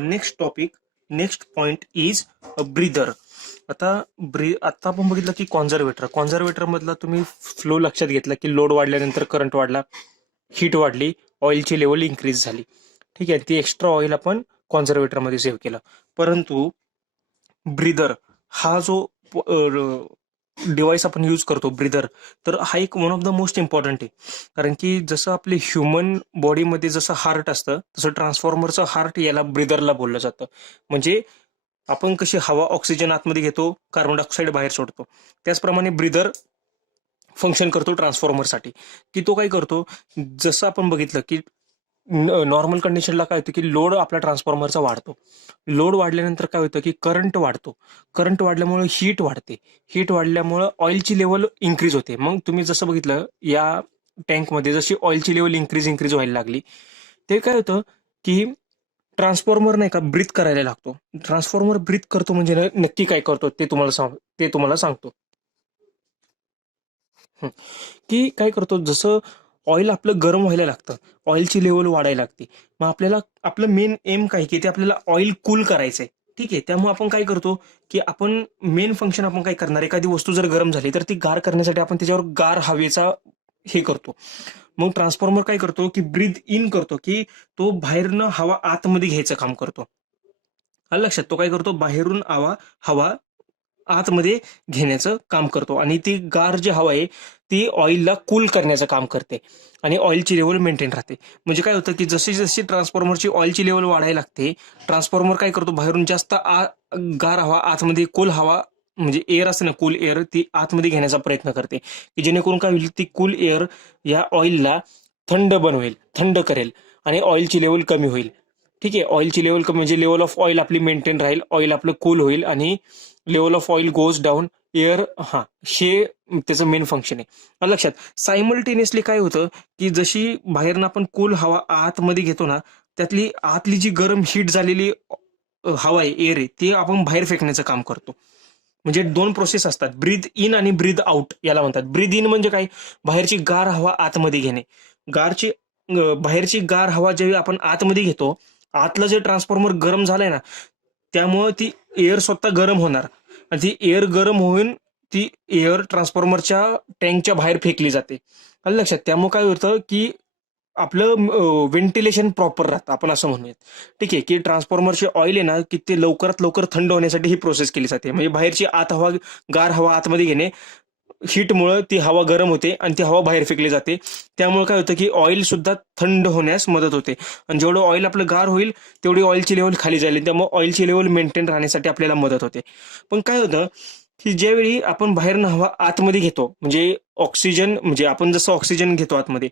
Next point is breather. आता आपण बघितलं की कॉन्झर्वेटर मधला तुम्ही फ्लो लक्षात घेतला की लोड वाढल्यानंतर करंट वाढला, हीट वाढली, ऑइलची लेवल इन्क्रीज झाली. ठीक आहे, ती एक्स्ट्रा ऑइल आपण कॉन्झर्वेटर मध्ये सेव्ह केलं. परंतु ब्रीदर हा जो डिव्हाइस आपण यूज करतो ब्रीदर, तर हा एक one of the most important आहे. कारण की जसं आपले ह्युमन बॉडीमध्ये जसं हार्ट असतं तसं ट्रान्सफॉर्मरचं हार्ट याला ब्रीदरला बोललं जातं. म्हणजे आपण कशी हवा ऑक्सिजन आतमध्ये घेतो, कार्बन डायऑक्साईड बाहेर सोडतो, त्याचप्रमाणे ब्रीदर फंक्शन करतो ट्रान्सफॉर्मरसाठी. की तो काय करतो, जसं आपण बघितलं की नॉर्मल कंडिशनला काय होतं की लोड आपला ट्रान्सफॉर्मरचा वाढतो. लोड वाढल्यानंतर काय होतं की करंट वाढतो. करंट वाढल्यामुळे हीट वाढते. हीट वाढल्यामुळे ऑइलची लेवल इन्क्रीज होते. मग तुम्ही जसं बघितलं या टँकमध्ये जशी ऑइलची लेवल इन्क्रीज व्हायला लागली, ते काय होतं की ट्रान्सफॉर्मर नाही का ब्रीथ करायला लागतो. ट्रान्सफॉर्मर ब्रीथ करतो म्हणजे नक्की काय करतो ते तुम्हाला सांगतो. की काय करतो, जसं ऑइल आपलं गरम व्हायला लागतं, ऑइलची लेवल वाढायला लागते. मग आपल्याला आपलं मेन एम काय की ते आपल्याला ऑइल कूल करायचंय. ठीक आहे, त्यामुळे आपण काय करतो की आपण मेन फंक्शन आपण काय करणार, एखादी वस्तू जर गरम झाली तर ती गार करण्यासाठी आपण त्याच्यावर गार हवेचा हे करतो. मग ट्रान्सफॉर्मर काय करतो की ब्रीथ इन करतो, की तो बाहेरनं हवा आतमध्ये घ्यायचं काम करतो. आलं लक्षात, तो काय करतो बाहेरून हवा आतमध्ये घेण्याचं काम करतो आणि ती गार जी हवा आहे ती ऑइलला कूल करण्याचं काम करते आणि ऑइलची लेवल मेंटेन राहते. म्हणजे काय होतं की जशी जशी ट्रान्सफॉर्मरची ऑइलची लेवल वाढायला लागते, ट्रान्सफॉर्मर काय करतो बाहेरून जास्त गार हवा आतमध्ये कूल हवा म्हणजे एअर असते ना, कूल एअर ती आतमध्ये घेण्याचा प्रयत्न करते, की जेणेकरून काय होईल, ती कूल एअर या ऑइलला थंड करेल आणि ऑइलची लेवल कमी होईल. ठीक आहे, ऑइलची लेवल कमी म्हणजे लेवल ऑफ ऑइल आपली मेंटेन राहील, ऑइल आपलं कूल होईल आणि level of oil goes down, air हे त्याचं मेन फंक्शन आहे. आलं लक्षात. सायमल्टेनियसली काय होतं की जशी बाहेरनं आपण कूल हवा आतमध्ये घेतो ना, त्यातली आतली जी गरम हीट झालेली हवा आहे, एअर आहे, ती आपण बाहेर फेकण्याचं काम करतो. म्हणजे दोन प्रोसेस असतात, ब्रीथ इन आणि ब्रीथ आउट याला म्हणतात. ब्रीथ इन म्हणजे काय, बाहेरची गार हवा आतमध्ये घेणे. बाहेरची गार हवा जेव्हा आपण आतमध्ये घेतो, आतलं जे ट्रान्सफॉर्मर गरम झालंय ना, त्यामुळे ती एअर स्वतः गरम होणार आणि ती एअर गरम होऊन ती एअर ट्रान्सफॉर्मरच्या टँकच्या बाहेर फेकली जाते. आलं लक्षात. त्यामुळे काय होतं की आपलं व्हेंटिलेशन प्रॉपर राहतं, आपण असं म्हणूयात. ठीक आहे, की ट्रान्सफॉर्मरचे ऑइल आहे ना, की ते लवकरात लवकर थंड होण्यासाठी ही प्रोसेस केली जाते. म्हणजे बाहेरची गार हवा आतमध्ये घेणे, हीटमुळे ती हवा गरम होते आणि ती हवा बाहेर फेकली जाते. त्यामुळे काय होतं की ऑइल सुद्धा थंड होण्यास मदत होते आणि जेवढं ऑइल आपलं गार होईल तेवढी ऑइलची लेवल खाली जाईल, त्यामुळे ऑइलची लेवल मेंटेन राहण्यासाठी आपल्याला मदत होते. पण काय होतं की ज्यावेळी आपण बाहेरनं हवा आतमध्ये घेतो, म्हणजे ऑक्सिजन, म्हणजे आपण जसं ऑक्सिजन घेतो आतमध्ये,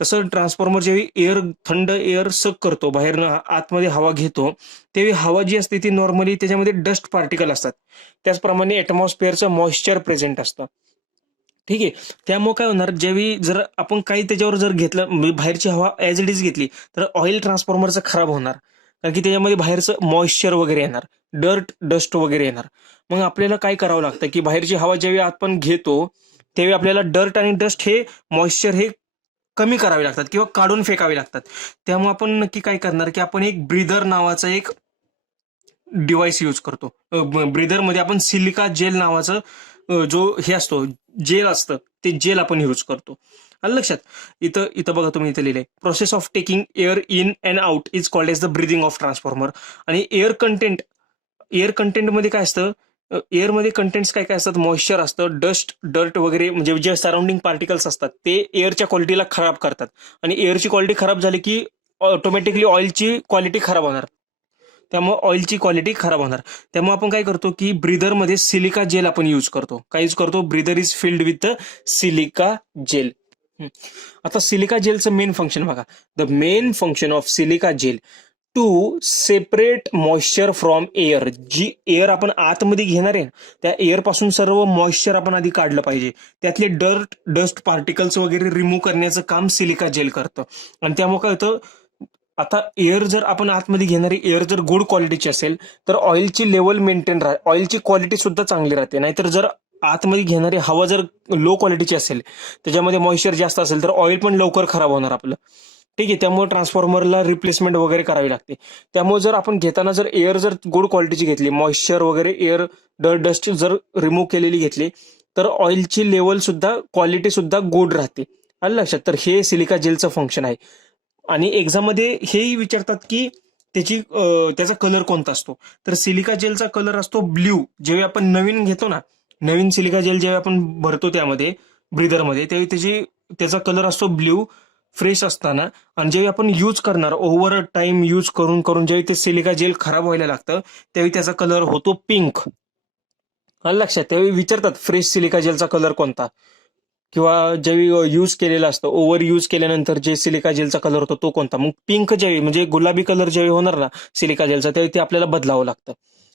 तसं ट्रान्सफॉर्मर ज्यावेळी थंड एअर सक करतो, बाहेरनं आतमध्ये हवा घेतो, त्यावेळी हवा जी असते ती नॉर्मली त्याच्यामध्ये डस्ट पार्टिकल असतात. त्याचप्रमाणे ॲटमॉस्फिअरचं मॉइश्चर प्रेझेंट असतं. ठीक आहे, त्यामुळे काय होणार, ज्यावेळी जर आपण काही त्याच्यावर जर घेतलं, म्हणजे बाहेरची हवा ऍज इट इज घेतली, तर ऑइल ट्रान्सफॉर्मरचं खराब होणार. कारण की त्याच्यामध्ये बाहेरचं मॉइश्चर वगैरे येणार, डस्ट वगैरे येणार. मग आपल्याला काय करावं लागतं की बाहेरची हवा ज्यावेळी आपण घेतो त्यावेळी आपल्याला डर्ट आणि डस्ट हे मॉइश्चर हे कमी करावे लागतात किंवा काढून फेकावे लागतात. त्यामुळे आपण नक्की काय करणार की आपण एक ब्रीदर नावाचं एक डिव्हाइस यूज करतो. ब्रीदरमध्ये आपण सिलिका जेल नावाचं जो हे असतो, जेल असतं, ते जेल आपण यूज करतो. आलं लक्षात. इथं इथं बघा, तुम्ही इथं लिहिलंय, process of taking air in and out is called as the breathing of transformer. आणि एअर कंटेंटमध्ये काय असतं, एअरमध्ये कंटेंट्स काय काय असतात, मॉइश्चर असतं, डर्ट वगैरे, म्हणजे जे सराउंडिंग पार्टिकल्स असतात ते एअरच्या क्वालिटीला खराब करतात आणि एअरची क्वालिटी खराब झाली की ऑटोमॅटिकली ऑइलची क्वालिटी खराब होणार. त्यामुळे ऑइलची क्वालिटी खराब होणार. त्यामुळे आपण काय करतो की ब्रीदरमध्ये सिलिका जेल आपण यूज करतो. काय यूज करतो, breather is filled with silica gel. आता सिलिका जेलचं मेन फंक्शन बघा. The main function of silica gel to separate moisture from air. जी एअर आपण आतमध्ये घेणार आहे त्या एअर पासून सर्व मॉइश्चर आपण आधी काढलं पाहिजे. त्यातले डस्ट पार्टिकल्स वगैरे रिमूव्ह करण्याचं काम सिलिका जेल करतं. आणि त्यामुळे काय होतं, आता एअर जर आपण आतमध्ये घेणारी एअर जर गुड क्वालिटीची असेल तर ऑइलची लेवल मेंटेन ऑइलची क्वालिटी सुद्धा चांगली राहते. नाहीतर जर आतमध्ये घेणारी हवा जर लो क्वालिटीची असेल, त्याच्यामध्ये मॉइश्चर जास्त असेल, तर ऑइल पण लवकर खराब होणार आपलं. ठीक आहे. त्यामुळे ट्रान्सफॉर्मरला रिप्लेसमेंट वगैरे करावी लागते. त्यामुळे जर आपण घेताना जर एअर जर गुड क्वालिटीची घेतली, मॉइश्चर वगैरे एअर डस्ट जर रिमूव्ह केलेली घेतली, तर ऑइलची लेवल सुद्धा क्वालिटी सुद्धा गुड राहते. आलं लक्षात. तर हे सिलिका जेलचं फंक्शन आहे. आणि एक्झाममध्ये हेही विचारतात की त्याचा कलर कोणता असतो. तर सिलिका जेलचा कलर असतो ब्ल्यू. जेव्हा आपण नवीन घेतो ना, नवीन सिलिका जेल जेव्हा आपण भरतो त्यामध्ये ब्रीदरमध्ये, त्यावेळी त्याचा कलर असतो ब्ल्यू फ्रेश असताना. आणि जेव्हा आपण यूज करणार ओव्हर टाइम यूज करून करून जेव्हा ते सिलिका जेल खराब व्हायला लागतं, त्यावेळी त्याचा कलर होतो पिंक. आलं लक्षात. त्यावेळी विचारतात फ्रेश सिलिका जेलचा कलर कोणता, किंवा ज्यावेळी यूज केलेला असतं, ओव्हर यूज केल्यानंतर जे सिलिका जेलचा कलर होतो तो कोणता. मग पिंक ज्यावेळी म्हणजे गुलाबी कलर ज्यावेळी होणार ना सिलिका जेलचा, त्यावेळी ते आपल्याला बदलावं लागतं.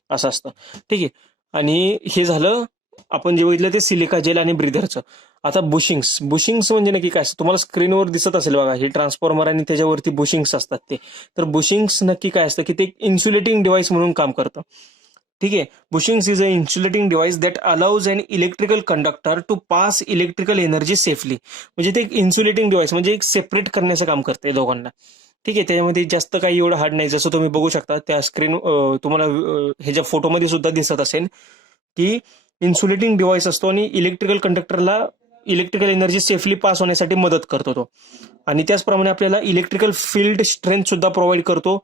असं असतं. ठीक आहे. आणि हे झालं आपण जे बघितलं ते सिलिका जेल आणि ब्रिदरचं. आता बुशिंग्स म्हणजे नक्की काय असतं तुम्हाला स्क्रीनवर दिसत असेल बघा. हे ट्रान्सफॉर्मर आणि त्याच्यावरती बुशिंग्स असतात ते. तर बुशिंग्स नक्की काय असतं की ते इन्सुलेटिंग डिव्हाइस म्हणून काम करतं. ठीक आहे. Bushings is a insulating device that allows an electrical conductor to pass electrical energy safely. म्हणजे ते एक इन्सुलेटिंग डिव्हाइस म्हणजे एक सेपरेट करण्याचं काम करते दोघांना. ठीक आहे. त्याच्यामध्ये जास्त काही एवढं हार्ड नाही. जसं तुम्ही बघू शकता त्या स्क्रीन तुम्हाला ह्याच्या फोटोमध्ये सुद्धा दिसत असेल की इन्सुलेटिंग डिव्हाइस असतो आणि इलेक्ट्रिकल कंडक्टरला इलेक्ट्रिकल एनर्जी सेफली पास होण्यासाठी मदत करतो तो. आणि त्याचप्रमाणे आपल्याला इलेक्ट्रिकल फील्ड स्ट्रेंथ सुद्धा प्रोव्हाइड करतो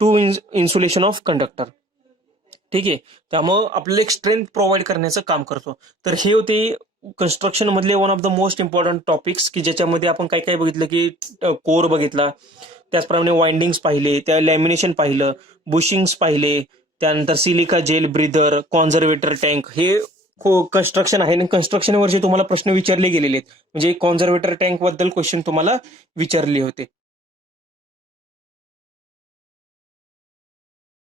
टू इन्सुलेशन ऑफ कंडक्टर. ठीक आहे. त्यामुळं आपल्याला एक स्ट्रेंथ प्रोव्हाइड करण्याचं काम करतो. तर हे होते कन्स्ट्रक्शन मधले one of the most important topics, की ज्याच्यामध्ये आपण काय काय बघितलं की कोर बघितला, त्याचप्रमाणे वाइंडिंग्स पाहिले, त्या लॅमिनेशन पाहिलं, बुशिंग्स पाहिले, त्यानंतर silica gel breather, conservator tank, हे कन्स्ट्रक्शन आहे. आणि कन्स्ट्रक्शन वरचे तुम्हाला प्रश्न विचारले गेलेले आहेत. म्हणजे कॉन्झर्वेटर टँक बद्दल क्वेश्चन तुम्हाला विचारले होते.